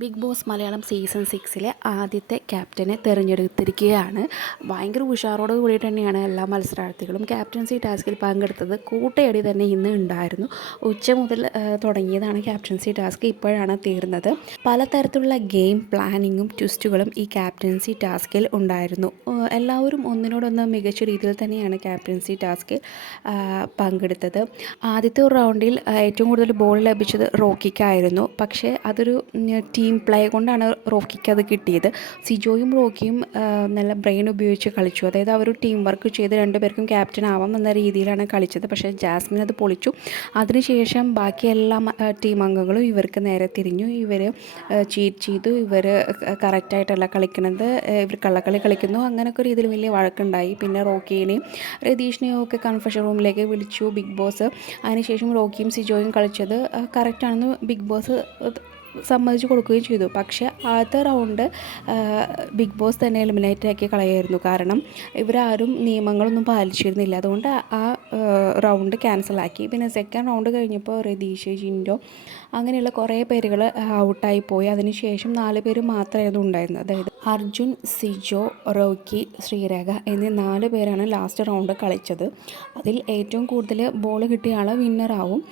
Big boss Malayalam season 6 ആദ്യത്തെ ക്യാപ്റ്റനെ തിരഞ്ഞെടുത്തിരിക്കുകയാണ്. ഭയങ്കര ഉഷാറോട് കൂടിയിട്ട് തന്നെയാണ് എല്ലാ മത്സരാർത്ഥികളും ക്യാപ്റ്റൻസി ടാസ്കിൽ പങ്കെടുത്തത്. കൂട്ടയടി തന്നെ ഇന്ന് ഉണ്ടായിരുന്നു. ഉച്ച മുതൽ തുടങ്ങിയതാണ് ക്യാപ്റ്റൻസി ടാസ്ക്, ഇപ്പോഴാണ് തീർന്നത്. പലതരത്തിലുള്ള ഗെയിം പ്ലാനിങ്ങും ട്വിസ്റ്റുകളും ഈ ക്യാപ്റ്റൻസി ടാസ്കിൽ ഉണ്ടായിരുന്നു. എല്ലാവരും ഒന്നിനോടൊന്ന് മികച്ച രീതിയിൽ തന്നെയാണ് ക്യാപ്റ്റൻസി ടാസ്കിൽ പങ്കെടുത്തത്. ആദ്യത്തെ ഒരു റൗണ്ടിൽ ഏറ്റവും കൂടുതൽ ബോൾ ലഭിച്ചത് റോക്കിക്കായിരുന്നു. പക്ഷേ അതൊരു ടീം പ്ലേ കൊണ്ടാണ് റോക്കിക്ക് അത് കിട്ടിയത്. സിജോയും റോക്കിയും നല്ല ബ്രെയിൻ ഉപയോഗിച്ച് കളിച്ചു. അതായത് അവർ ടീം വർക്ക് ചെയ്ത് രണ്ടുപേർക്കും ക്യാപ്റ്റൻ ആവാം എന്ന രീതിയിലാണ് കളിച്ചത്. പക്ഷേ ജാസ്മിൻ അത് പൊളിച്ചു. അതിനുശേഷം ബാക്കി എല്ലാ ടീം അംഗങ്ങളും ഇവർക്ക് നേരെ തിരിഞ്ഞു. ഇവർ ചീറ്റ് ചെയ്തു, ഇവർ കറക്റ്റായിട്ടല്ല കളിക്കുന്നത്, ഇവർ കള്ളക്കളി കളിക്കുന്നു, അങ്ങനെയൊക്കെ രീതിയിൽ വലിയ വഴക്കുണ്ടായി. പിന്നെ റോക്കിനെയും രതീഷിനെയും ഒക്കെ കൺഫഷൻ റൂമിലേക്ക് വിളിച്ചു ബിഗ് ബോസ്. അതിനുശേഷം റോക്കിയും സിജോയും കളിച്ചത് കറക്റ്റാണെന്ന് ബിഗ് ബോസ് സമ്മതിച്ചു കൊടുക്കുകയും ചെയ്തു. പക്ഷേ ആദ്യത്തെ റൗണ്ട് ബിഗ് ബോസ് തന്നെ എലിമിനേറ്റ് ആക്കി കളയായിരുന്നു. കാരണം ഇവരാരും നിയമങ്ങളൊന്നും പാലിച്ചിരുന്നില്ല. അതുകൊണ്ട് ആ റൗണ്ട് ക്യാൻസലാക്കി. പിന്നെ സെക്കൻഡ് റൗണ്ട് കഴിഞ്ഞപ്പോൾ രതീഷ്, ജിൻഡോ അങ്ങനെയുള്ള കുറേ പേരുകൾ ഔട്ടായി പോയി. അതിനുശേഷം 4 പേര് മാത്രമായിരുന്നു ഉണ്ടായിരുന്നത്. അതായത് അർജുൻ, സിജോ, റോക്കി, ശ്രീരേഖ എന്നീ 4 പേരാണ് ലാസ്റ്റ് റൗണ്ട് കളിച്ചത്. അതിൽ ഏറ്റവും കൂടുതൽ ബോൾ കിട്ടിയ ആൾ വിന്നറാവും.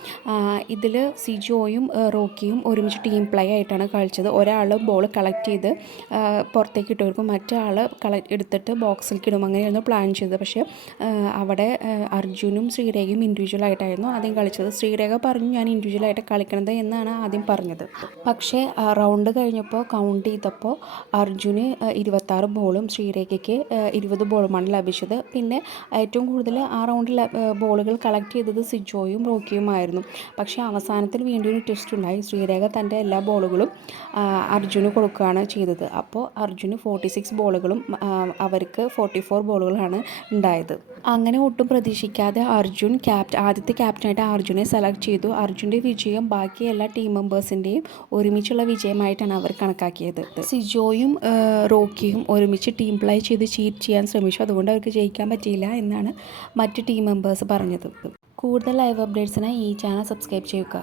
ഇതിൽ സിജോയും റോക്കിയും ഒരുമിച്ച് ടീം പ്ലേ ആയിട്ടാണ് കളിച്ചത്. ഒരാൾ ബോൾ കളക്ട് ചെയ്ത് പുറത്തേക്ക് ഇട്ടുകൊടുക്കും, മറ്റേ ആൾ എടുത്തിട്ട് ബോക്സിലേക്ക് ഇടും. അങ്ങനെയായിരുന്നു പ്ലാൻ ചെയ്തത്. പക്ഷേ അവിടെ അർജുനും ശ്രീരേഖയും ഇൻഡിവിജ്വലായിട്ടായിരുന്നു ആദ്യം കളിച്ചത്. ശ്രീരേഖ പറഞ്ഞു ഞാൻ ഇൻഡിവിജ്വലായിട്ട് കളിക്കണത് എന്നാണ് ആദ്യം പറഞ്ഞത്. പക്ഷേ റൗണ്ട് കഴിഞ്ഞപ്പോൾ കൗണ്ട് ചെയ്തപ്പോൾ അർജുന് 26 ബോളും ശ്രീരേഖയ്ക്ക് 20 ബോളുമാണ് ലഭിച്ചത്. പിന്നെ ഏറ്റവും കൂടുതൽ ആ റൗണ്ടിൽ ബോളുകൾ കളക്ട് ചെയ്തത് സിജോയും റോക്കിയുമായിരുന്നു. പക്ഷേ അവസാനത്തിൽ വീണ്ടും ഒരു ട്വിസ്റ്റ് ഉണ്ടായി. ശ്രീരേഖ തൻ്റെ എല്ലാ ബോളുകളും അർജുന് കൊടുക്കുകയാണ് ചെയ്തത്. അപ്പോൾ അർജുന് 46 ബോളുകളും അവർക്ക് 44 ബോളുകളാണ് ഉണ്ടായത്. അങ്ങനെ ഒട്ടും പ്രതീക്ഷിക്കാതെ അർജുൻ ആദ്യത്തെ ക്യാപ്റ്റനായിട്ട് അർജുനെ സെലക്ട് ചെയ്തു. അർജുൻ്റെ വിജയം ബാക്കി എല്ലാ ടീം മെമ്പേഴ്സിൻ്റെയും ഒരുമിച്ചുള്ള വിജയമായിട്ടാണ് അവർ കണക്കാക്കിയത്. സിജോയും റോക്കിയും ഒരുമിച്ച് ടീം പ്ലേ ചെയ്ത് ചീറ്റ് ചെയ്യാൻ ശ്രമിച്ചു. അതുകൊണ്ട് അവർക്ക് ജയിക്കാൻ പറ്റിയില്ല എന്നാണ് മറ്റ് ടീം മെമ്പേഴ്സ് പറഞ്ഞത്. കൂടുതൽ ലൈവ് അപ്ഡേറ്റ്സിനായി ഈ ചാനൽ സബ്സ്ക്രൈബ് ചെയ്യുക.